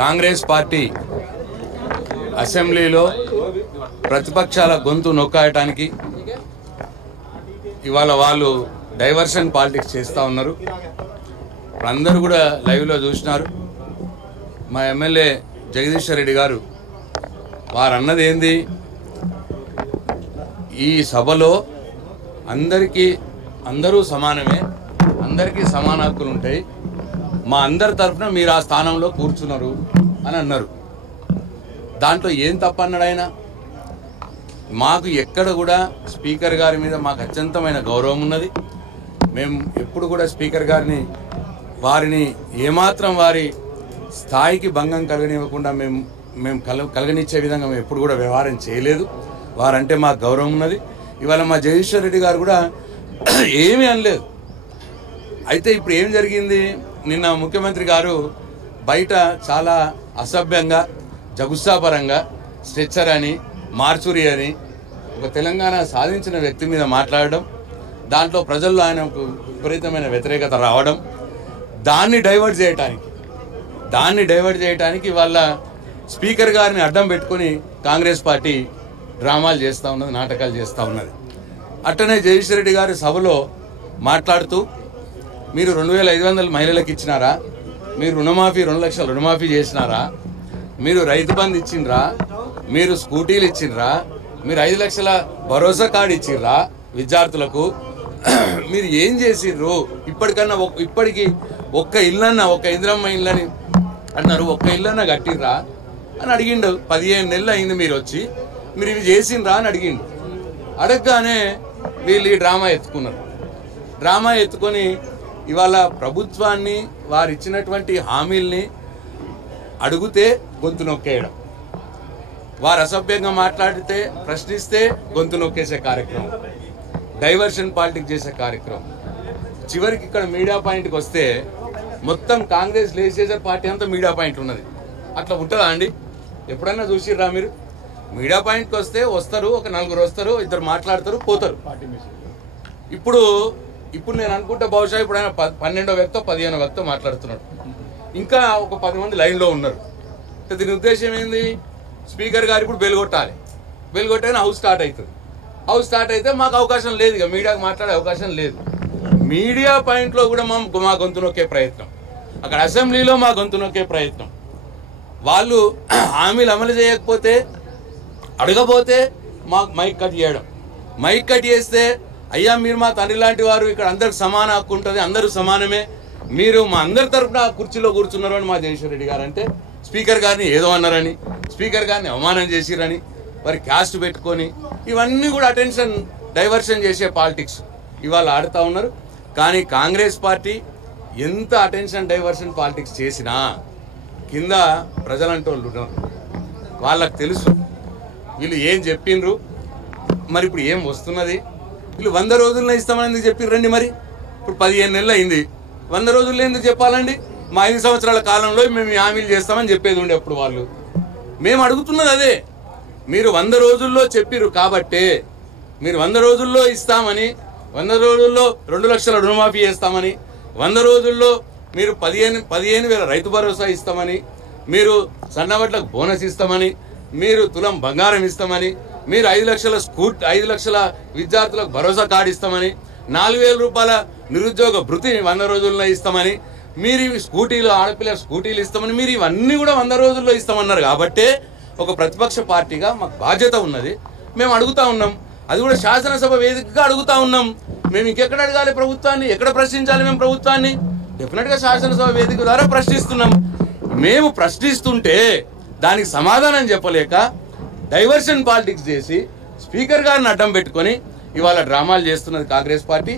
Congress party అసెంబ్లీలో ప్రతిపక్షాల గొంతు నొక్కాయటానికి ఇవాళ వాళ్ళు డైవర్షన్ పాలిటిక్స్ చేస్తూ ఉన్నారు. అందరూ కూడా లైవ్లో చూసినారు. మా ఎమ్మెల్యే జగదీశ్వర్ రెడ్డి గారు వారు అన్నది ఏంది, ఈ సభలో అందరూ సమానమే, అందరికీ సమాన హక్కులు ఉంటాయి, మా అందరి తరఫున మీరు ఆ స్థానంలో కూర్చున్నారు అని అన్నారు. దాంట్లో ఏం తప్పన్నాడు ఆయన? మాకు ఎక్కడ కూడా స్పీకర్ గారి మీద మాకు అత్యంతమైన గౌరవం ఉన్నది. మేము ఎప్పుడు కూడా స్పీకర్ గారిని వారిని ఏమాత్రం వారి స్థాయికి భంగం కలగనివ్వకుండా మేము కలగనిచ్చే విధంగా మేము ఎప్పుడు కూడా వ్యవహారం చేయలేదు. వారంటే మాకు గౌరవం ఉన్నది. ఇవాళ మా జగదీశ్వర్ రెడ్డి గారు కూడా ఏమీ అనలేదు. అయితే ఇప్పుడు ఏం జరిగింది, నిన్న ముఖ్యమంత్రి గారు బయట చాలా అసభ్యంగా జగుత్సాపరంగా స్ట్రెచ్చర్ అని మార్చురి అని ఒక తెలంగాణ సాధించిన వ్యక్తి మీద మాట్లాడడం, దాంట్లో ప్రజల్లో ఆయనకు విపరీతమైన వ్యతిరేకత రావడం, దాన్ని డైవర్ట్ చేయడానికి వాళ్ళ స్పీకర్ గారిని అడ్డం పెట్టుకొని కాంగ్రెస్ పార్టీ డ్రామాలు చేస్తూ ఉన్నది, నాటకాలు చేస్తూ ఉన్నది. అట్టనే జగదీశ్వర్ రెడ్డి గారు సభలో మాట్లాడుతూ, మీరు 2500 మహిళలకు ఇచ్చినారా, మీరు రుణమాఫీ 2 లక్షల రుణమాఫీ చేసినారా, మీరు రైతు బంధు ఇచ్చిండ్రా, మీరు స్కూటీలు ఇచ్చిండ్రా, మీరు 5 లక్షల భరోసా కార్డు ఇచ్చిర్రా విద్యార్థులకు, మీరు ఏం చేసిండ్రు, ఇప్పటికి ఒక్క ఇల్లన్నా, ఒక్క ఇందిరమ్మ ఇల్లని అన్నారు, ఒక్క ఇల్లన్నా కట్టిర్రా అని అడిగిండు. 15 నెలలు అయింది మీరు వచ్చి, మీరు ఇవి చేసిండ్రా అని అడిగిండు. అడగగానే వీళ్ళు ఈ డ్రామా ఎత్తుకొని ఇవాళ ప్రభుత్వాన్ని వారు ఇచ్చినటువంటి హామీల్ని అడిగితే గొంతు నొక్కేయడం, వారు అసభ్యంగా మాట్లాడితే ప్రశ్నిస్తే గొంతు నొక్కేసే కార్యక్రమం, డైవర్షన్ పాలిటిక్స్ చేసే కార్యక్రమం. చివరికి ఇక్కడ మీడియా పాయింట్కి వస్తే మొత్తం కాంగ్రెస్ లెజిస్లేచర్ పార్టీ అంతా మీడియా పాయింట్ ఉన్నది. అట్లా ఉంటుందా అండి? ఎప్పుడన్నా చూసిర్రా మీరు? మీడియా పాయింట్కి వస్తారు, ఒక 4 వస్తారు, 2 మాట్లాడతారు, పోతారు. ఇప్పుడు నేను అనుకుంటే బహుశా ఇప్పుడు ఆయన 12వ వ్యక్తో 15వ వ్యక్తో మాట్లాడుతున్నాడు, ఇంకా ఒక 10 మంది లైన్లో ఉన్నారు. దీని ఉద్దేశం ఏంది? స్పీకర్ గారు ఇప్పుడు బెల్ కొట్టానే హౌస్ స్టార్ట్ అయితే మాకు అవకాశం లేదు, ఇక మీడియాకు మాట్లాడే అవకాశం లేదు. మీడియా పాయింట్లో కూడా మా గొంతు నొక్కే ప్రయత్నం, అక్కడ అసెంబ్లీలో మా గొంతు నొక్కే ప్రయత్నం. వాళ్ళు హామీలు అమలు చేయకపోతే, అడగపోతే మాకు మైక్ కట్ చేస్తే, అయ్యా మీరు మా తండ్రి లాంటి వారు, ఇక్కడ అందరికి సమాన హక్కు ఉంటుంది, అందరూ సమానమే, మీరు మా అందరి తరఫున కుర్చీలో కూర్చున్నారు అని మా జగదీశ్వర్ రెడ్డి గారు అంటే, స్పీకర్ గారిని ఏదో అన్నారని, స్పీకర్ గారిని అవమానం చేసిరని వారి క్యాస్ట్ పెట్టుకొని ఇవన్నీ కూడా అటెన్షన్ డైవర్షన్ చేసే పాలిటిక్స్ ఇవాళ ఆడుతూ ఉన్నారు. కానీ కాంగ్రెస్ పార్టీ ఎంత అటెన్షన్ డైవర్షన్ పాలిటిక్స్ చేసినా కింద ప్రజలంటూ ఉన్నారు, వాళ్ళకు తెలుసు వీళ్ళు ఏం చెప్పిండ్రు, మరి ఇప్పుడు ఏం వస్తున్నది. వీళ్ళు 100 రోజుల్లో ఇస్తామని ఎందుకు చెప్పిర్రండి? మరి ఇప్పుడు 15 నెలలు అయింది, 100 రోజుల్లో ఎందుకు చెప్పాలండి? మా 5 సంవత్సరాల కాలంలో మేము హామీలు చేస్తామని చెప్పేది ఉండే అప్పుడు వాళ్ళు. మేము అడుగుతున్నది అదే, మీరు 100 రోజుల్లో చెప్పిర్రు కాబట్టే, మీరు 100 రోజుల్లో ఇస్తామని, 100 రోజుల్లో 2 లక్షల రుణమాఫీ చేస్తామని, 100 రోజుల్లో మీరు 15,000 రైతు భరోసా ఇస్తామని, మీరు సన్నవడ్లకు బోనస్ ఇస్తామని, మీరు తులం బంగారం ఇస్తామని, మీరు 5 లక్షల విద్యార్థులకు భరోసా కార్డు ఇస్తామని, 4,000 రూపాయల నిరుద్యోగ భృతి 100 రోజుల్లో ఇస్తామని, మీరు ఇవి ఆడపిల్లల స్కూటీలు ఇస్తామని, మీరు ఇవన్నీ కూడా 100 రోజుల్లో ఇస్తామన్నారు. కాబట్టే ఒక ప్రతిపక్ష పార్టీగా మాకు బాధ్యత ఉన్నది, మేము అడుగుతా ఉన్నాం. అది కూడా శాసనసభ వేదికగా అడుగుతా ఉన్నాం. మేము ఇంకెక్కడ అడగాలి ప్రభుత్వాన్ని, ఎక్కడ ప్రశ్నించాలి మేము ప్రభుత్వాన్ని? డెఫినెట్గా శాసనసభ వేదిక ద్వారా ప్రశ్నిస్తున్నాం. మేము ప్రశ్నిస్తుంటే దానికి సమాధానం చెప్పలేక డైవర్షన్ పాలిటిక్స్ చేసి స్పీకర్ గారిని అడ్డం పెట్టుకొని ఇవాళ డ్రామాలు చేస్తున్నది కాంగ్రెస్ పార్టీ.